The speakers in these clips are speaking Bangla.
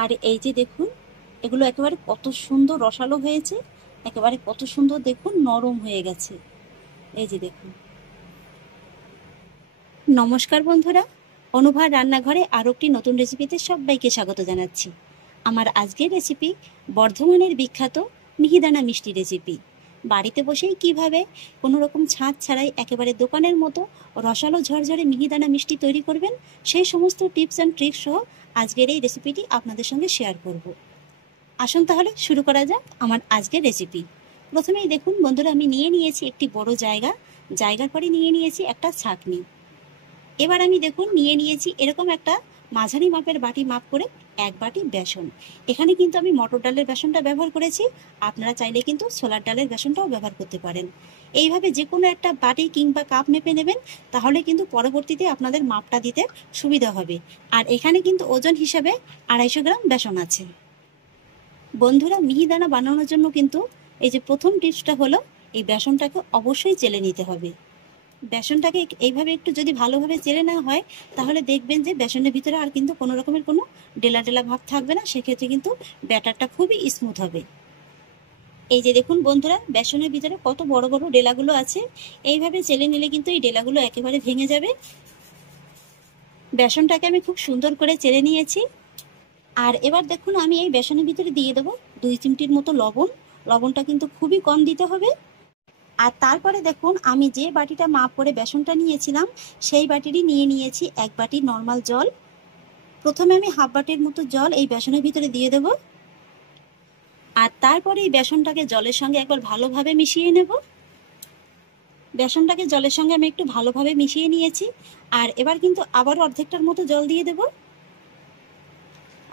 আর এই যে দেখুন, এগুলো একেবারে কত সুন্দর রসালো হয়েছে, একেবারে কত সুন্দর দেখুন নরম হয়ে গেছে। এই যে দেখুন। নমস্কার বন্ধুরা, অনুভার রান্নাঘরে আরও একটি নতুন রেসিপিতে সবাইকে স্বাগত জানাচ্ছি। আমার আজকের রেসিপি বর্ধমানের বিখ্যাত মিহিদানা মিষ্টি রেসিপি। বাড়িতে বসেই কিভাবে কোনো রকম ছাঁচ ছাড়াই একেবারে দোকানের মতো রসালো ঝরঝরে মিহিদানা মিষ্টি তৈরি করবেন, সেই সমস্ত টিপস অ্যান্ড ট্রিক্স সহ আজকের এই রেসিপিটি আপনাদের সঙ্গে শেয়ার করব। আসুন তাহলে শুরু করা যাক আমার আজকের রেসিপি। প্রথমেই দেখুন বন্ধুরা, আমি নিয়ে নিয়েছি একটি বড় জায়গার পরে নিয়ে নিয়েছি একটা ছাঁকনি। এবার আমি দেখুন নিয়ে নিয়েছি এরকম একটা মাঝারি মাপের বাটি মাপ করে এক বাটি বেসন। এখানে কিন্তু আমি মটর ডালের বেসনটা ব্যবহার করেছি, আপনারা চাইলে কিন্তু ছোলার ডালের বেসনটাও ব্যবহার করতে পারেন। এইভাবে যে কোনো একটা বাটি কিংবা কাপ মেপে নেবেন, তাহলে কিন্তু পরবর্তীতে আপনাদের মাপটা দিতে সুবিধা হবে। আর এখানে কিন্তু ওজন হিসাবে 250 গ্রাম বেসন আছে। বন্ধুরা, মিহিদানা বানানোর জন্য কিন্তু এই যে প্রথম টিপসটা হলো, এই বেসনটাকে অবশ্যই চেলে নিতে হবে। বেসনটাকে এইভাবে একটু যদি ভালোভাবে চেলে নেওয়া হয়, তাহলে দেখবেন যে বেসনের ভিতরে আর কিন্তু কোনো রকমের কোনো ডেলা ডেলা ভাব থাকবে না, সেক্ষেত্রে কিন্তু ব্যাটারটা খুবই স্মুথ হবে। এই যে দেখুন বন্ধুরা, বেসনের ভিতরে কত বড় বড় ডেলাগুলো আছে, এইভাবে চেলে নিলে কিন্তু এই ডেলাগুলো একেবারে ভেঙে যাবে। বেসনটাকে আমি খুব সুন্দর করে চেলে নিয়েছি। আর এবার দেখুন আমি এই বেসনের ভিতরে দিয়ে দেবো 2 চিমটির মতো লবণ। লবণটা কিন্তু খুবই কম দিতে হবে। আর তারপরে দেখুন আমি যে বাটিটা মাপ করে বেসনটা নিয়েছিলাম, সেই বাটিরই নিয়ে নিয়েছি 1 বাটি নর্মাল জল। প্রথমে আমি হাফ বাটির মতো জল এই বেসনের ভিতরে দিয়ে দেব। আর তারপরে এই বেসনটাকে জলের সঙ্গে একবার ভালোভাবে মিশিয়ে নেব। বেসনটাকে জলের সঙ্গে আমি একটু ভালোভাবে মিশিয়ে নিয়েছি। আর এবার কিন্তু আবারও অর্ধেকটার মতো জল দিয়ে দেব।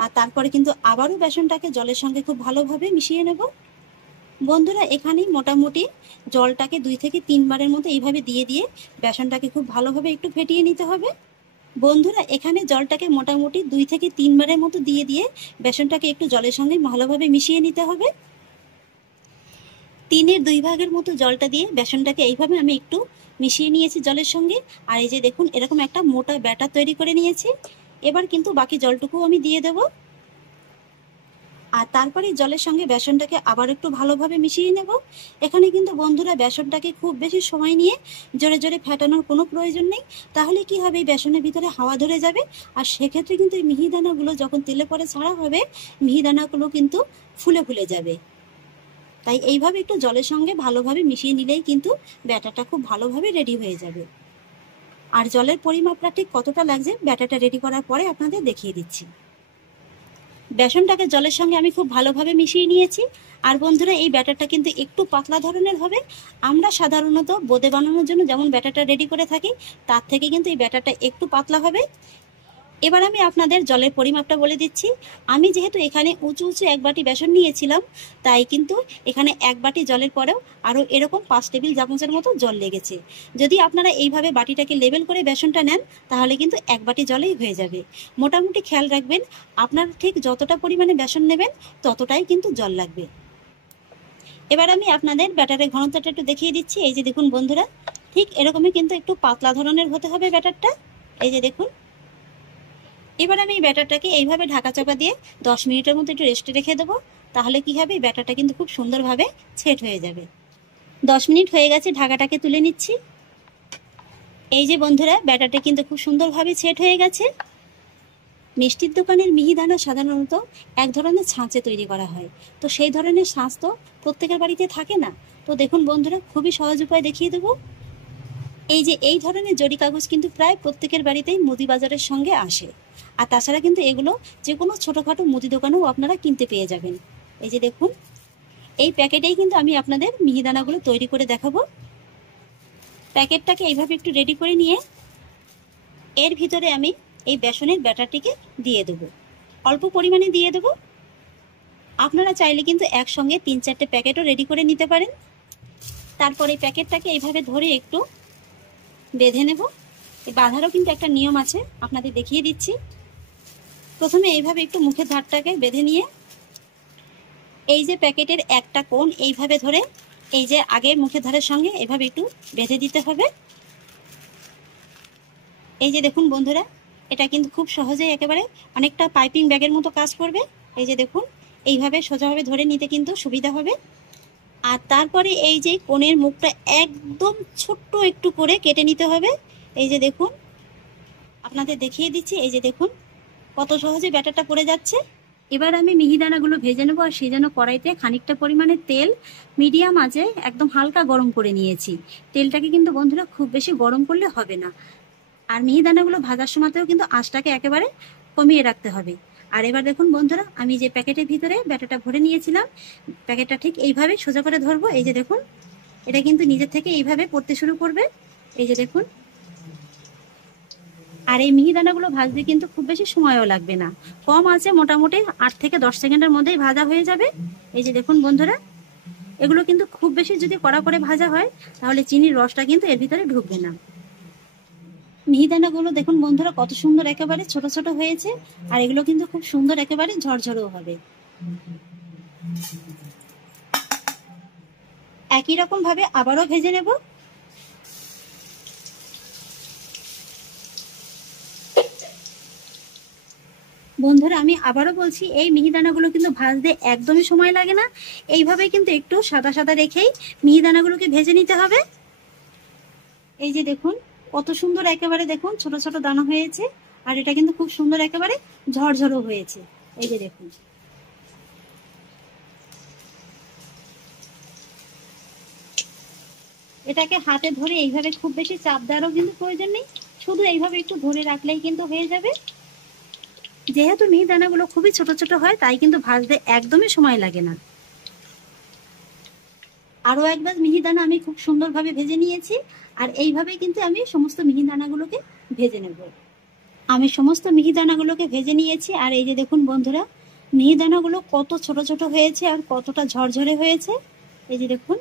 আর তারপরে কিন্তু আবারও বেসনটাকে জলের সঙ্গে খুব ভালোভাবে মিশিয়ে নেব। বন্ধুরা, এখানেই মোটামুটি জলটাকে 2 থেকে 3 বারের মতো এইভাবে দিয়ে দিয়ে বেসনটাকে খুব ভালোভাবে একটু ফেটিয়ে নিতে হবে। বন্ধুরা, এখানে জলটাকে মোটামুটি 2 থেকে 3 বারের মতো দিয়ে দিয়ে বেসনটাকে একটু জলের সঙ্গে ভালোভাবে মিশিয়ে নিতে হবে। 3-এর 2 ভাগের মতো জলটা দিয়ে বেসনটাকে এইভাবে আমি একটু মিশিয়ে নিয়েছি জলের সঙ্গে। আর এই যে দেখুন এরকম একটা মোটা ব্যাটার তৈরি করে নিয়েছি। এবার কিন্তু বাকি জলটুকু আমি দিয়ে দেব। আর তারপরে জলের সঙ্গে বেসনটাকে আবার একটু ভালোভাবে মিশিয়ে নেব। এখানে কিন্তু বন্ধুরা বেসনটাকে খুব বেশি সময় নিয়ে জোরে জোরে ফেটানোর কোনো প্রয়োজন নেই, তাহলে কি হবে, এই বেসনের ভিতরে হাওয়া ধরে যাবে। আর সেক্ষেত্রে কিন্তু এই মিহিদানাগুলো যখন তেলে পরে ছাড়া হবে, মিহিদানাগুলো কিন্তু ফুলে ফুলে যাবে। তাই এইভাবে একটু জলের সঙ্গে ভালোভাবে মিশিয়ে নিলেই কিন্তু ব্যাটারটা খুব ভালোভাবে রেডি হয়ে যাবে। আর জলের পরিমাপটা ঠিক কতটা লাগছে ব্যাটারটা রেডি করার পরে আপনাদের দেখিয়ে দিচ্ছি। বেসনটাকে জলের সঙ্গে আমি খুব ভালোভাবে মিশিয়ে নিয়েছি। আর বন্ধুরা, এই ব্যাটারটা কিন্তু একটু পাতলা ধরনের হবে। আমরা সাধারণত বোঁদে বানানোর জন্য যেমন ব্যাটারটা রেডি করে থাকি, তার থেকে কিন্তু এই ব্যাটারটা একটু পাতলা হবে। এবার আমি আপনাদের জলের পরিমাপটা বলে দিচ্ছি। আমি যেহেতু এখানে উঁচু উঁচু 1 বাটি বেসন নিয়েছিলাম, তাই কিন্তু এখানে 1 বাটি জলের পরেও আরও এরকম 5 টেবিল চামচের মতো জল লেগেছে। যদি আপনারা এইভাবে বাটিটাকে লেবেল করে বেসনটা নেন, তাহলে কিন্তু 1 বাটি জলেই হয়ে যাবে। মোটামুটি খেয়াল রাখবেন, আপনারা ঠিক যতটা পরিমাণে বেসন নেবেন ততটাই কিন্তু জল লাগবে। এবার আমি আপনাদের ব্যাটারের ঘনত্বটা একটু দেখিয়ে দিচ্ছি। এই যে দেখুন বন্ধুরা, ঠিক এরকমই কিন্তু একটু পাতলা ধরনের হতে হবে ব্যাটারটা। এই যে দেখুন। এবার আমি এই ব্যাটারটাকে এইভাবে ঢাকা চাপা দিয়ে 10 মিনিটের মতো একটু রেস্টে রেখে দেবো। তাহলে কি হবে, ব্যাটারটা কিন্তু খুব সুন্দরভাবে সেট হয়ে যাবে। 10 মিনিট হয়ে গেছে, ঢাকাটাকে তুলে নিচ্ছি। এই যে বন্ধুরা, ব্যাটারটা কিন্তু খুব সুন্দরভাবে সেট হয়ে গেছে। মিষ্টির দোকানের মিহিদানা সাধারণত এক ধরনের ছাঁচে তৈরি করা হয়, তো সেই ধরনের ছাঁচ তো প্রত্যেকের বাড়িতে থাকে না। তো দেখুন বন্ধুরা, খুবই সহজ উপায় দেখিয়ে দেবো। এই যে এই ধরনের জরি কাগজ কিন্তু প্রায় প্রত্যেকের বাড়িতেই মুদি বাজারের সঙ্গে আসে। আর তাছাড়া কিন্তু এগুলো যে কোনো ছোটোখাটো মুদি দোকানেও আপনারা কিনতে পেয়ে যাবেন। এই যে দেখুন, এই প্যাকেটেই কিন্তু আমি আপনাদের মিহিদানাগুলো তৈরি করে দেখাবো। প্যাকেটটাকে এইভাবে একটু রেডি করে নিয়ে এর ভিতরে আমি এই বেসনের ব্যাটারটিকে দিয়ে দেবো। অল্প পরিমাণে দিয়ে দেবো। আপনারা চাইলে কিন্তু একসঙ্গে 3-4টে প্যাকেটও রেডি করে নিতে পারেন। তারপরে এই প্যাকেটটাকে এইভাবে ধরে একটু বেঁধে নেব। এই বাঁধারও কিন্তু একটা নিয়ম আছে, আপনাদের দেখিয়ে দিচ্ছি। প্রথমে এইভাবে একটু মুখের ধারটাকে বেঁধে নিয়ে এই যে প্যাকেটের একটা কোণ এইভাবে ধরে এই যে আগের মুখের ধারের সঙ্গে এভাবে একটু বেঁধে দিতে হবে। এই যে দেখুন বন্ধুরা, এটা কিন্তু খুব সহজেই একেবারে অনেকটা পাইপিং ব্যাগের মতো কাজ করবে। এই যে দেখুন, এইভাবে সোজাভাবে ধরে নিতে কিন্তু সুবিধা হবে। আর তারপরে এই যে কোণের মুখটা একদম ছোট্ট একটু করে কেটে নিতে হবে। এই যে দেখুন, আপনাদের দেখিয়ে দিচ্ছি, এই যে দেখুন কত সহজে ব্যাটারটা পড়ে যাচ্ছে। এবার আমি মিহিদানাগুলো ভেজে নেবো, আর সেই জন্য কড়াইতে খানিকটা পরিমাণে তেল মিডিয়াম আঁচে একদম হালকা গরম করে নিয়েছি। তেলটাকে কিন্তু বন্ধুরা খুব বেশি গরম করলে হবে না। আর মিহিদানাগুলো ভাজার সময়তেও কিন্তু আঁচটাকে একেবারে কমিয়ে রাখতে হবে। আর এবার দেখুন বন্ধুরা, আমি যে প্যাকেটের ভিতরে ব্যাটারটা ভরে নিয়েছিলাম, প্যাকেটটা ঠিক এইভাবে সোজা করে ধরবো। এই যে দেখুন, এটা কিন্তু নিজের থেকে এইভাবে পড়তে শুরু করবে। এই যে দেখুন, আর এই মিহিদানাগুলো ভাজতে কিন্তু খুব বেশি সময়ও লাগবে না, কম আছে মোটামুটি 8 থেকে 10 সেকেন্ডের মধ্যেই ভাজা হয়ে যাবে। এই যে দেখুন বন্ধুরা, এগুলো কিন্তু খুব বেশি যদি কড়া করে ভাজা হয় তাহলে চিনির রসটা কিন্তু এর ভিতরে ঢুকবে না। মিহিদানাগুলো দেখুন বন্ধুরা কত সুন্দর একেবারে ছোট ছোট হয়েছে, আর এগুলো কিন্তু খুব সুন্দর একেবারে ঝরঝরেও হবে। একই রকম ভাবে আবারও ভেজে নেব। বন্ধুরা আমি আবারও বলছি, এই মিহিদানাগুলো কিন্তু ভাজতে একদমই সময় লাগে না। এইভাবে কিন্তু একটু সাদা সাদা রেখেই মিহিদানাগুলোকে ভেজে নিতে হবে। এই যে দেখুন কত সুন্দর একেবারে দেখুন ছোট ছোট দানা হয়েছে, আর এটা কিন্তু খুব সুন্দর একেবারে ঝরঝরও হয়েছে। এই যে দেখুন, এটাকে হাতে ধরে এইভাবে খুব বেশি চাপ দেওয়ারও কিন্তু প্রয়োজন নেই, শুধু এইভাবে একটু ধরে রাখলেই কিন্তু হয়ে যাবে। যেহেতু মিহিদানাগুলো খুবই ছোট ছোট হয় তাই কিন্তু ভাজতে একদমই সময় লাগে না। আরো একবার মিহিদানা আমি খুব সুন্দরভাবে ভেজে নিয়েছি, আর এইভাবে কিন্তু আমি সমস্ত মিহিদানাগুলোকে ভেজে নেব। আমি সমস্ত মিহিদানাগুলোকে ভেজে নিয়েছি, আর এই যে দেখুন বন্ধুরা, মিহিদানাগুলো কত ছোট ছোট হয়েছে আর কতটা ঝরঝরে হয়েছে। এই যে দেখুন,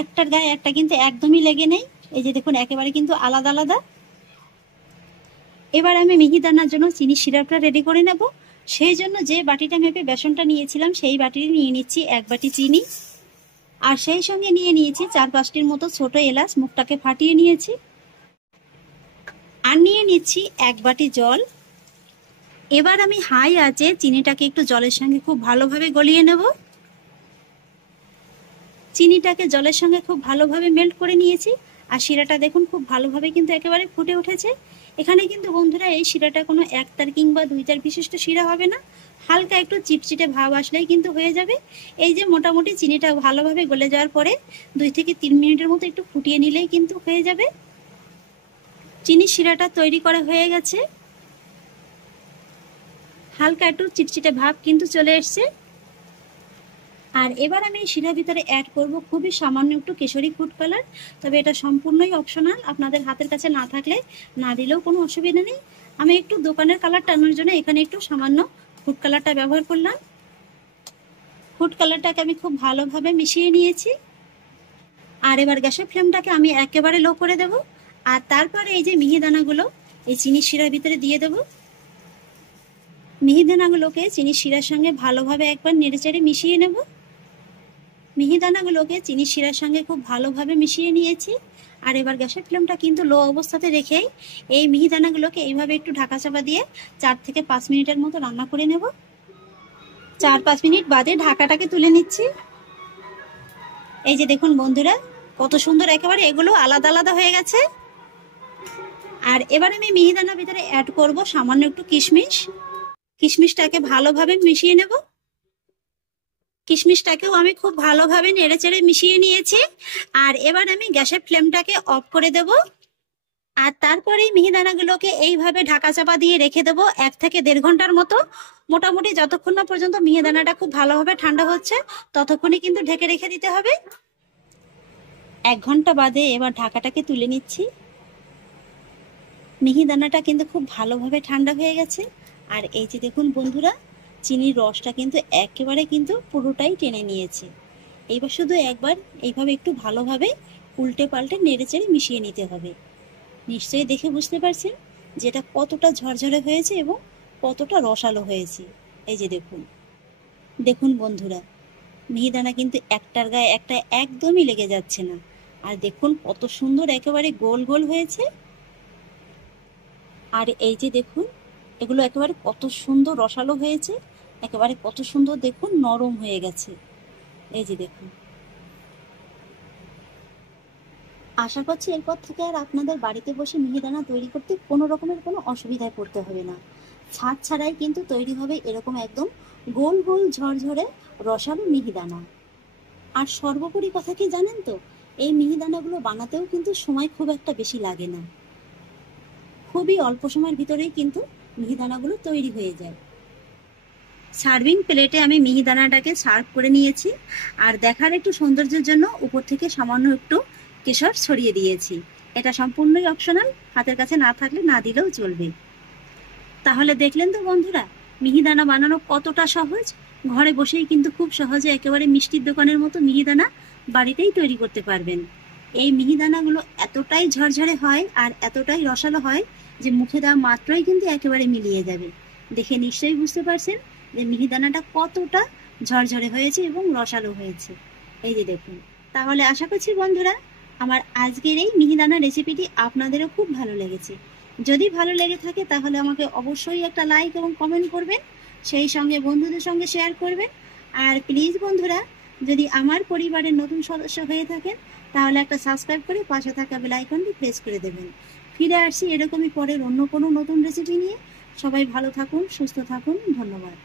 একটার গায়ে একটা কিন্তু একদমই লেগে নেই। এই যে দেখুন একেবারে কিন্তু আলাদা আলাদা। এবার আমি মিহিদানার জন্য চিনি সিরাপটা রেডি করে নেব। সেই জন্য যে বাটিটা মেপে বেসনটা নিয়েছিলাম সেই বাটিতে নিয়ে নিচ্ছি 1 বাটি চিনি, আর সেই সঙ্গে নিয়ে নিয়েছি 4-5টির মতো ছোট এলাচ, মুখটাকে ফাটিয়ে নিয়েছি। আর নিয়ে নিচ্ছি 1 বাটি জল। এবার আমি হাই আঁচে চিনিটাকে একটু জলের সঙ্গে খুব ভালোভাবে গলিয়ে নেব। চিনিটাকে জলের সঙ্গে খুব ভালোভাবে মেল্ট করে নিয়েছি, আর শিরাটা দেখুন খুব ভালোভাবে কিন্তু একেবারে ফুটে উঠেছে। এখানে কিন্তু বন্ধুরা এই শিরাটা কোনো 1 তার কিংবা 2 তার বিশিষ্ট শিরা হবে না, হালকা একটু চিটচিটে ভাব আসলেই কিন্তু হয়ে যাবে। এই যে মোটামুটি চিনিটা ভালোভাবে গলে যাওয়ার পরে 2 থেকে 3 মিনিটের মতো একটু ফুটিয়ে নিলেই কিন্তু হয়ে যাবে। চিনি শিরাটা তৈরি করা হয়ে গেছে, হালকা একটু চিটচিটে ভাব কিন্তু চলে এসছে। আর এবার আমি এই শিরার ভিতরে অ্যাড করব খুবই সামান্য একটু কেশরী ফুড কালার, তবে এটা সম্পূর্ণই অপশনাল, আপনাদের হাতের কাছে না থাকলে না দিলেও কোনো অসুবিধা নেই। আমি একটু দোকানের কালার টানানোর জন্য এখানে একটু সামান্য ফুড কালারটা ব্যবহার করলাম। ফুড কালারটাকে আমি খুব ভালোভাবে মিশিয়ে নিয়েছি, আর এবার গ্যাসের ফ্লেমটাকে আমি একেবারে লো করে দেব। আর তারপরে এই যে মিহিদানাগুলো এই চিনির শিরার ভিতরে দিয়ে দেব। মিহিদানাগুলোকে চিনির শিরার সঙ্গে ভালোভাবে একবার নেড়েচেড়ে মিশিয়ে নেব। মিহিদানাগুলোকে চিনির শিরার সঙ্গে খুব ভালোভাবে মিশিয়ে নিয়েছি, আর এবার গ্যাসের ফ্লেমটা কিন্তু লো অবস্থাতে রেখেই এই মিহিদানাগুলোকে এইভাবে একটু ঢাকা চাপা দিয়ে 4 থেকে 5 মিনিটের মতো রান্না করে নেব। 4-5 মিনিট বাদে ঢাকাটাকে তুলে নিচ্ছি। এই যে দেখুন বন্ধুরা কত সুন্দর একেবারে এগুলো আলাদা আলাদা হয়ে গেছে। আর এবার আমি মিহিদানার ভিতরে অ্যাড করব সামান্য একটু কিশমিশ। কিশমিশটাকে ভালোভাবে মিশিয়ে নেব। কিশমিশটাকেও আমি খুব ভালোভাবে নেড়েচেড়ে মিশিয়ে নিয়েছি, আর এবার আমি গ্যাসের ফ্লেমটাকে অফ করে দেব। আর তারপরেই মিহিদানাগুলোকে এইভাবে ঢাকা চাপা দিয়ে রেখে দেব 1 থেকে 1.5 ঘন্টার মতো। মোটামুটি যতক্ষণ না পর্যন্ত মিহিদানাটা খুব ভালোভাবে ঠান্ডা হচ্ছে ততক্ষণই কিন্তু ঢেকে রেখে দিতে হবে। 1 ঘন্টা বাদে এবার ঢাকাটাকে তুলে নিচ্ছি। মিহিদানাটা কিন্তু খুব ভালোভাবে ঠান্ডা হয়ে গেছে, আর এই যে দেখুন বন্ধুরা চিনির রসটা কিন্তু একেবারে কিন্তু পুরোটাই টেনে নিয়েছে। এইবার শুধু একবার এইভাবে একটু ভালোভাবে উল্টে পাল্টে নেড়েচেড়ে মিশিয়ে নিতে হবে। নিশ্চয়ই দেখে বুঝতে পারছেন যেটা কতটা ঝরঝরে হয়েছে এবং কতটা রসালো হয়েছে। এই যে দেখুন, দেখুন বন্ধুরা মিহিদানা কিন্তু একটার গায়ে একটা একদমই লেগে যাচ্ছে না, আর দেখুন কত সুন্দর একেবারে গোল গোল হয়েছে। আর এই যে দেখুন, এগুলো একেবারে কত সুন্দর রসালো হয়েছে, একেবারে কত সুন্দর দেখুন নরম হয়ে গেছে। এই যে দেখুন, আশা করছি এরপর থেকে আর আপনাদের বাড়িতে বসে মিহিদানা তৈরি করতে কোনো রকমের কোনো অসুবিধায় পড়তে হবে না। ছাদ ছাড়াই কিন্তু তৈরি হবে এরকম একদম গোল গোল ঝরঝরে রসালো মিহিদানা। আর সর্বোপরি কথা কি জানেন তো, এই মিহিদানাগুলো বানাতেও কিন্তু সময় খুব একটা বেশি লাগে না, খুবই অল্প সময়ের ভিতরেই কিন্তু মিহিদানাগুলো তৈরি হয়ে যায়। সার্ভিং প্লেটে আমি মিহিদানাটাকে সার্ভ করে নিয়েছি, আর দেখার একটু সৌন্দর্যের জন্য উপর থেকে সামান্য একটু কেশর ছড়িয়ে দিয়েছি। এটা সম্পূর্ণই অপশনাল, হাতের কাছে না থাকলে না দিলেও চলবে। তাহলে দেখলেন তো বন্ধুরা, মিহিদানা বানানো কতটা সহজ। ঘরে বসেই কিন্তু খুব সহজে একেবারে মিষ্টির দোকানের মতো মিহিদানা বাড়িতেই তৈরি করতে পারবেন। এই মিহিদানাগুলো এতটাই ঝরঝরে হয় আর এতটাই রসালো হয় যে মুখে দেওয়া মাত্রই কিন্তু একেবারে মিলিয়ে যাবে। দেখে নিশ্চয়ই বুঝতে পারছেন যে মিহিদানাটা কতটা ঝরঝরে হয়েছে এবং রসালো হয়েছে। এই যে দেখুন। তাহলে আশা করছি বন্ধুরা, আমার আজকের এই মিহিদানা রেসিপিটি আপনাদেরও খুব ভালো লেগেছে। যদি ভালো লেগে থাকে তাহলে আমাকে অবশ্যই একটা লাইক এবং কমেন্ট করবেন, সেই সঙ্গে বন্ধুদের সঙ্গে শেয়ার করবেন। আর প্লিজ বন্ধুরা, যদি আমার পরিবারের নতুন সদস্য হয়ে থাকেন তাহলে একটা সাবস্ক্রাইব করে পাশে থাকা বেল আইকনটি প্রেস করে দেবেন। ফিরে আসছি এরকমই পরের অন্য কোনো নতুন রেসিপি নিয়ে। সবাই ভালো থাকুন, সুস্থ থাকুন, ধন্যবাদ।